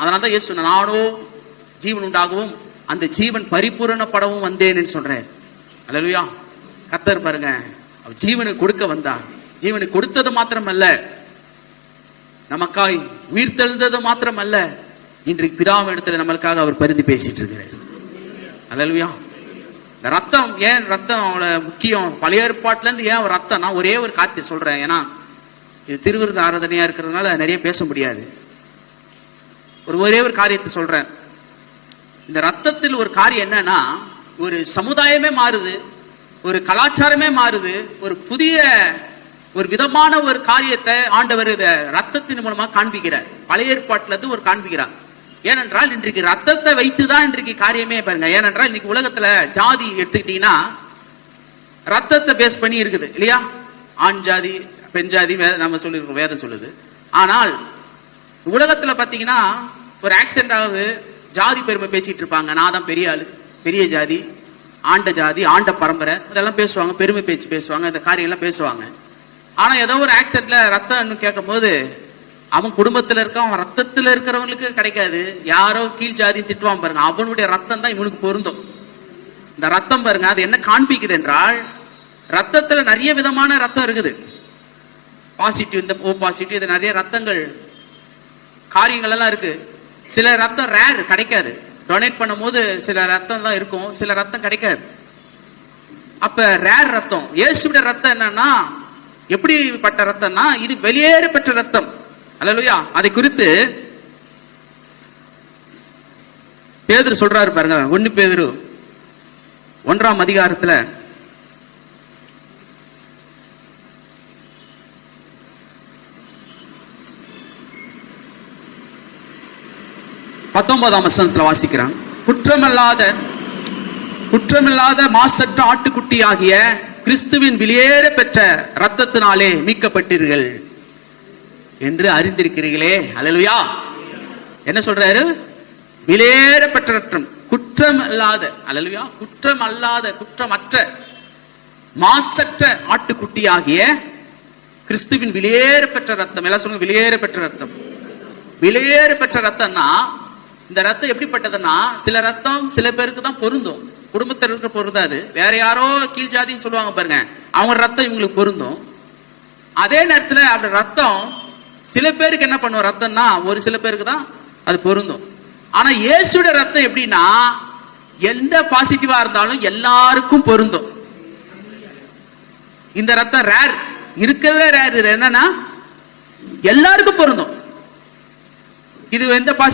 அதனாலதான் இயேசு நானோ ஜீவன் உண்டாகவும் அந்த ஜீவன் பரிபூரணப்படவும் வந்தேன்னு சொல்றேன். அல்லேலூயா. கர்த்தர் பாருங்க, அவர் ஜீவனை கொடுக்க வந்தார். ஜீவனை கொடுத்தது மாத்திரமல்ல, நமக்காய் உயிர் தெழுந்தது மாத்திரமல்ல, இன்றைக்கு பிதாவினிடத்தில் நம்மளுக்காக அவர் பரிந்து பேசிட்டு இருக்கிறார். அல்லேலூயா. இந்த ரத்தம், ஏன் ரத்தம் முக்கியம்? பழைய ஏற்பாட்டுல இருந்து ஏன் ரத்தம்? நான் ஒரே ஒரு காரியத்தை சொல்றேன், ஏன்னா இது திருவிருந்த ஆராதனையா இருக்கிறதுனால நிறைய பேச முடியாது. ஒரே ஒரு காரியத்தை சொல்றேன். இந்த ரத்தத்தில் ஒரு காரியம் என்னன்னா, ஒரு சமுதாயமே மாறுது, ஒரு கலாச்சாரமே மாறுது, ஒரு புதிய ஒரு விதமான ஒரு காரியத்தை ஆண்டவர் இத ரத்தத்தின் மூலமா காண்பிக்கிறார். பழைய ஏற்பாட்டுல இருந்து ஒரு காண்பிக்கிறார். ஏனென்றால் இன்றைக்கு ரத்தத்தை வைத்துதான் இன்றைக்கு காரியமே பாருங்க. ஏனென்றால் இன்னைக்கு உலகத்துல ஜாதி எடுத்துக்கிட்டீங்கன்னா ரத்தத்தை பேஸ் பண்ணி இருக்குது இல்லையா? ஆண் ஜாதி பெண் ஜாதி நம்ம சொல்லிருக்கோம், வேதம் சொல்லுது. ஆனால் உலகத்துல பாத்தீங்கன்னா ஒரு ஆக்சிடென்ட் ஆகுது, ஜாதி பெருமை பேசிட்டு இருப்பாங்க. நான் தான் பெரிய ஆளு, பெரிய ஜாதி, ஆண்ட ஜாதி, ஆண்ட பரம்பரை, இதெல்லாம் பேசுவாங்க, பெருமை பேச்சு பேசுவாங்க, இந்த காரியம் எல்லாம் பேசுவாங்க. ஆனா ஏதோ ஒரு ஆக்சிடென்ட்ல ரத்தம் கேட்கும் போது அவன் குடும்பத்துல இருக்க, அவன் ரத்தத்துல இருக்கிறவங்களுக்கு கிடைக்காது. யாரோ கீழ் ஜாதி திட்டுவான் பாருங்க, அவனுடைய ரத்தம் தான் இவனுக்கு பொருந்தும். இந்த ரத்தம் பாருங்க, அது என்ன காண்பிக்குது என்றால், ரத்தத்துல நிறைய விதமான ரத்தம் இருக்குது. பாசிட்டிவ், இந்த ஓ பாசிட்டிவ், இது நிறைய ரத்தங்கள் காரியங்கள் எல்லாம் இருக்கு. சில ரத்தம் ரேர், கிடைக்காது. டொனேட் பண்ணும் போது சில ரத்தம் தான் இருக்கும், சில ரத்தம் கிடைக்காது. அப்ப ரேர் ரத்தம். இயேசுவின் ரத்தம் என்னன்னா எப்படிப்பட்ட ரத்தம்னா, இது வெளியேற பெற்ற ரத்தம். அல்லேலூயா. அதை குறித்து பேதுரு சொல்றாரு பாருங்க. 1 பேதுரு 1ஆம் அதிகாரத்துல 19ஆம் வசனத்துல வாசிக்கிறான். குற்றமில்லாத மாசற்ற ஆட்டுக்குட்டி ஆகிய கிறிஸ்துவின் வெளியேற பெற்ற ரத்தத்தினாலே மீட்கப்பட்டீர்கள் என்று அறிந்திருக்கிறீர்களே. அல்லேலூயா. என்ன சொல்றாரு? வெளியேற பெற்ற ரத்தம், குற்றம் அல்லாத, அல்லேலூயா, குற்றம் அல்லாத, குற்றமற்ற மாசற்ற ஆட்டுக்குட்டி ஆகிய கிறிஸ்துவின் வெளியேற பெற்ற ரத்தம். எல்லாம் சொல்லுங்க, வெளியேற பெற்ற ரத்தம். வெளியேற பெற்ற ரத்தம்னா, இந்த ரத்தம் எப்படிப்பட்டதுன்னா, சில ரத்தம் சில பேருக்கு தான் பொருந்தும், குடும்பத்தில் இருக்க பொருந்தாது. வேற யாரோ கீழ் ஜாதின்னு சொல்லுவாங்க பாருங்க, அவங்க ரத்தம் இவங்களுக்கு பொருந்தும். அதே நேரத்துல அப்படி ரத்தம் சில பேருக்கு என்ன பண்ணுவோம், ரத்தம்னா ஒரு சில பேருக்கு தான் அது பொருந்தும். ஆனா இயேசுடைய ரத்தம் எப்படின்னா, எந்த பாசிட்டிவா இருந்தாலும் எல்லாருக்கும் பொருந்தும். இந்த ரத்தம் ரேர், இருக்கிறதே ரேர். இது என்னன்னா எல்லாருக்கும் பொருந்தும். இது எந்த பாசிட்டிவ்